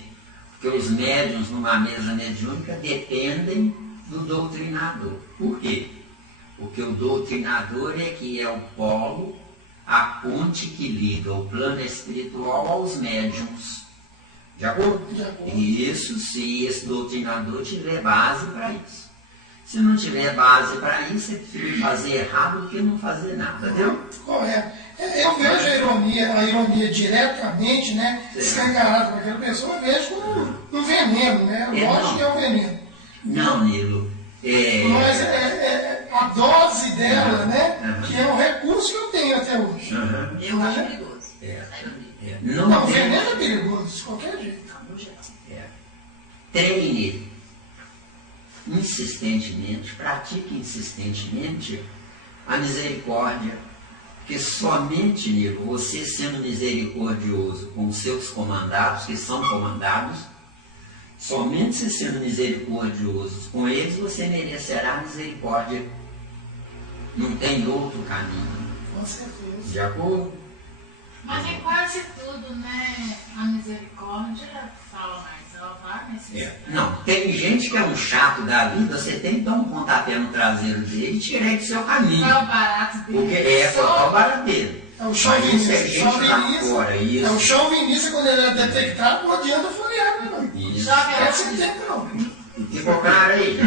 porque os médiuns numa mesa mediúnica dependem do doutrinador. Por quê? Porque o doutrinador é que é o polo, a ponte que liga o plano espiritual aos médiuns. De acordo? De acordo. Isso, se esse doutrinador tiver base para isso. Se não tiver base para isso, é prefiro fazer errado do que não fazer nada, entendeu? Correto. Eu vejo a ironia diretamente, né, escancarada para aquela pessoa, eu vejo como um veneno, né? Lógico que é um veneno. Não, Nilo. Mas a dose dela, né, que é um recurso que eu tenho até hoje. Eu acho perigoso. Não, veneno é perigoso, de qualquer jeito. Treine insistentemente, pratique insistentemente a misericórdia, porque somente, Nilo, você sendo misericordioso com os seus comandados, que são comandados, somente você sendo misericordioso com eles, você merecerá misericórdia. Não tem outro caminho. Com certeza. De acordo? Mas em quase tudo, né? A misericórdia fala mais alto, a necessidade. Não, tem gente que é um chato da vida, você tem que dar um pontapé no traseiro dele e tirar ele do seu caminho. Qual é o barato dele? Porque só o barato dele. É o chauvinista. É gente lá fora, isso. É o chauvinista, quando ele é detectado, não adianta folhear, né? Isso. Esse tempo não. Ficou claro aí?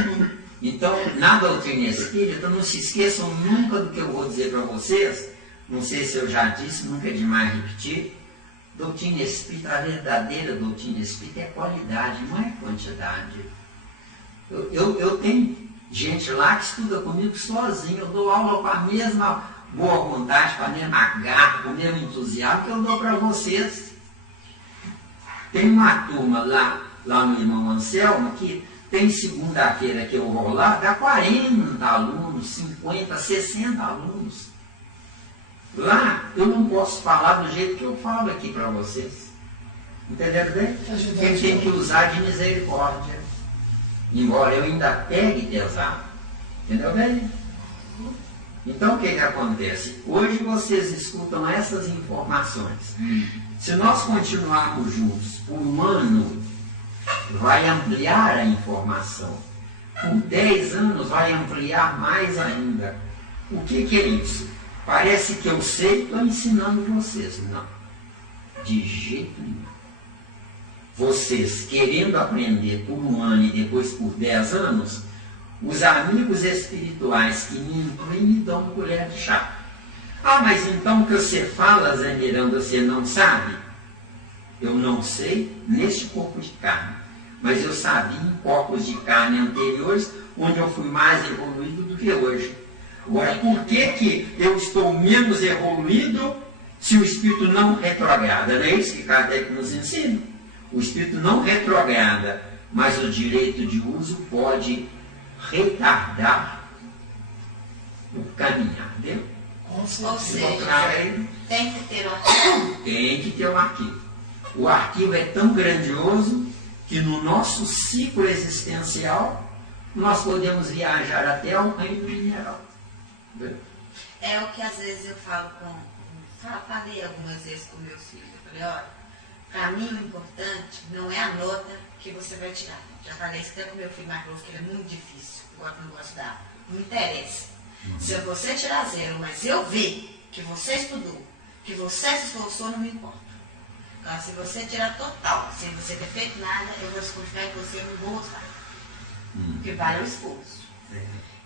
Então, na doutrina espírita, não se esqueçam nunca do que eu vou dizer para vocês. Não sei se eu já disse, nunca é demais repetir. Doutrina espírita, a verdadeira doutrina espírita é qualidade, não é quantidade. Eu tenho gente lá que estuda comigo sozinho, eu dou aula com a mesma boa vontade, com a mesma garra, com o mesmo entusiasmo que eu dou para vocês. Tem uma turma lá no irmão Anselmo que tem segunda-feira que eu vou lá, dá 40 alunos, 50, 60 alunos. Lá eu não posso falar do jeito que eu falo aqui para vocês. Entenderam bem? Quem tem que usar de misericórdia. Embora eu ainda pegue pesado. Entendeu bem? Então o que acontece? Hoje vocês escutam essas informações. Se nós continuarmos juntos por um ano, vai ampliar a informação. Por 10 anos vai ampliar mais ainda. O que é isso? Parece que eu sei, estou ensinando vocês. Não. De jeito nenhum. Vocês querendo aprender por um ano e depois por 10 anos, os amigos espirituais que me incluem me dão uma colher de chá. Ah, mas então o que você fala, Zé Miranda, você não sabe? Eu não sei neste corpo de carne, mas eu sabia em corpos de carne anteriores, onde eu fui mais evoluído do que hoje. Agora, por que eu estou menos evoluído se o espírito não retrograda? Não é isso que Kardec nos ensina? O espírito não retrograda, mas o direito de uso pode retardar o caminhar, entendeu? Ou seja, tem que ter um arquivo. Tem que ter um arquivo. O arquivo é tão grandioso que no nosso ciclo existencial nós podemos viajar até o reino mineral. É o que às vezes eu falo falei algumas vezes com meus filhos. Eu falei, olha, para mim o importante não é a nota que você vai tirar. Já falei isso até com meu filho mais novo, que ele é muito difícil, eu não gosto de dar. Não interessa. Se você tirar 0, mas eu ver que você estudou, que você se esforçou, não me importa. Então, se você tirar total, sem você ter feito nada, eu vou desconfiar que você não vou gostar. Porque vale o esforço.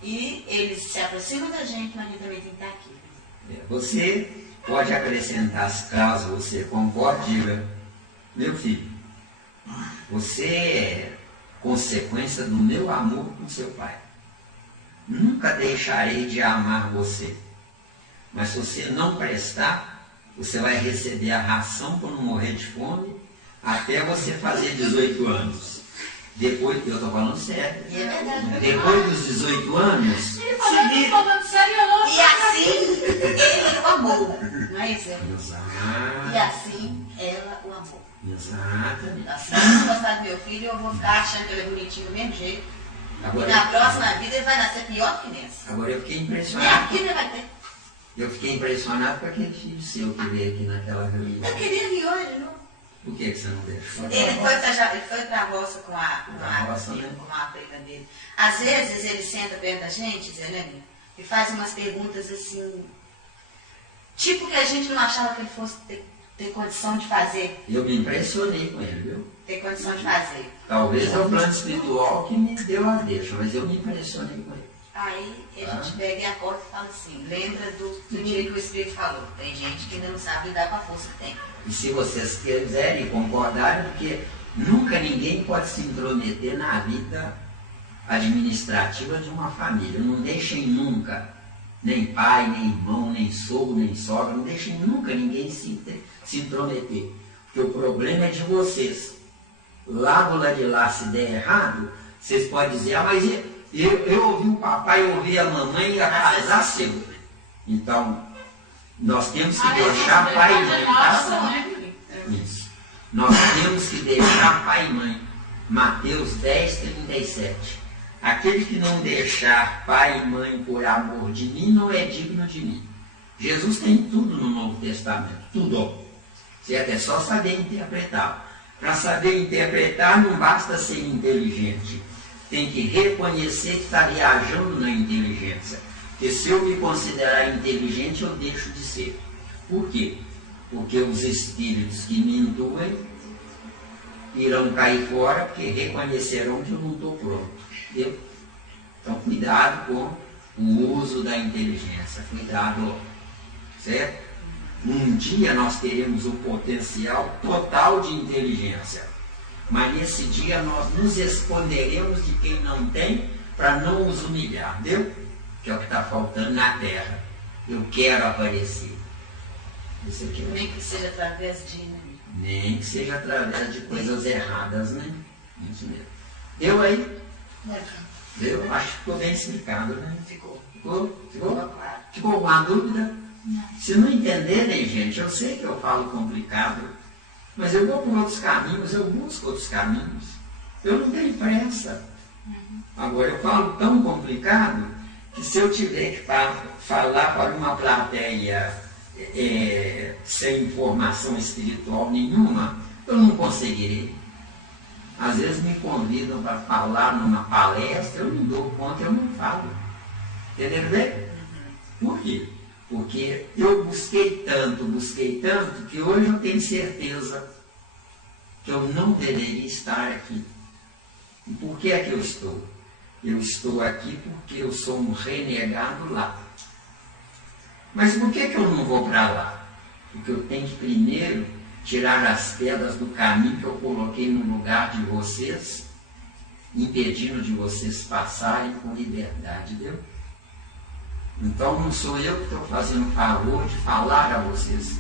E eles se aproximam da gente, mas a gente também tem que estar aqui. Você pode acrescentar, caso você concorde, diga, meu filho, você é consequência do meu amor com seu pai. Nunca deixarei de amar você. Mas se você não prestar, você vai receber a ração para não morrer de fome até você fazer 18 anos. Depois, eu estou falando sério. E é verdade. Depois dos 18 anos, Ele falando sério, eu não. e assim ele o amou. Não é isso? Exato. E assim ela o amou. Exatamente. Assim, se eu não gostar do meu filho, eu vou ficar achando que ele é bonitinho do mesmo jeito. Agora, E na próxima vida ele vai nascer pior que nessa. agora eu fiquei Nem impressionado. aqui ele vai ter. Eu fiquei impressionado com aquele filho seu que veio aqui naquela reunião. Eu queria vir hoje, não? Por que você não deixou? Ele foi pra roça com a prima dele. Às vezes ele senta perto da gente, Zé Lenin, e faz umas perguntas assim, tipo que a gente não achava que ele fosse ter condição de fazer. Eu me impressionei com ele, viu? Ter condição de fazer. Talvez é o plano espiritual que me deu a deixa, mas eu me impressionei com ele. Aí a gente pega e acorda e fala assim, lembra do dia que o Espírito falou. Tem gente que ainda não sabe lidar com a força que tem. E se vocês quiserem concordarem, porque nunca ninguém pode se intrometer na vida administrativa de uma família. Não deixem nunca, nem pai, nem irmão, nem sogro, nem sogra, não deixem nunca ninguém se intrometer. Porque o problema é de vocês. Lá de lá, se der errado, vocês podem dizer, ah, mas eu ouvi o papai, eu ouvi a mamãe e a casa seu. Então, nós temos que deixar pai e mãe. Tá? Isso. Nós temos que deixar pai e mãe. Mateus 10:37. Aquele que não deixar pai e mãe por amor de mim não é digno de mim. Jesus tem tudo no Novo Testamento, tudo. Certo? É só saber interpretar. Para saber interpretar não basta ser inteligente. Tem que reconhecer que está viajando na inteligência. Porque se eu me considerar inteligente, eu deixo de ser. Por quê? Porque os espíritos que me intuem irão cair fora, porque reconhecerão que eu não estou pronto. Entendeu? Então, cuidado com o uso da inteligência. Cuidado, certo? Um dia nós teremos o potencial total de inteligência. Mas nesse dia nós nos esconderemos de quem não tem para não os humilhar, entendeu? Que é o que está faltando na Terra. Eu quero aparecer. Isso aqui, Nem que seja através de... nem que seja através de coisas erradas, né? Isso mesmo. Eu aí? Eu acho que ficou bem explicado, né? Ficou. Ficou Claro. Ficou alguma dúvida? Não. Se não entenderem, gente, eu sei que eu falo complicado, mas eu vou por outros caminhos, eu busco outros caminhos. Eu não tenho pressa. Agora, eu falo tão complicado que se eu tiver que falar para uma plateia sem informação espiritual nenhuma, eu não conseguirei. Às vezes me convidam para falar numa palestra, eu não dou conta, eu não falo. Entendeu? Por quê? Porque eu busquei tanto, que hoje eu tenho certeza que eu não deveria estar aqui. E por que é que eu estou? Eu estou aqui porque eu sou um renegado lá. Mas por que eu não vou para lá? Porque eu tenho que primeiro tirar as pedras do caminho que eu coloquei no lugar de vocês, impedindo de vocês passarem com liberdade, entendeu? Então não sou eu que estou fazendo favor de falar a vocês.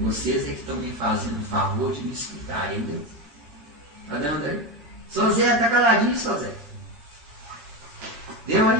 Vocês é que estão me fazendo favor de me escutarem, entendeu? Tá dando aí? Só Zé, tá caladinho, só Zé. Deu aí?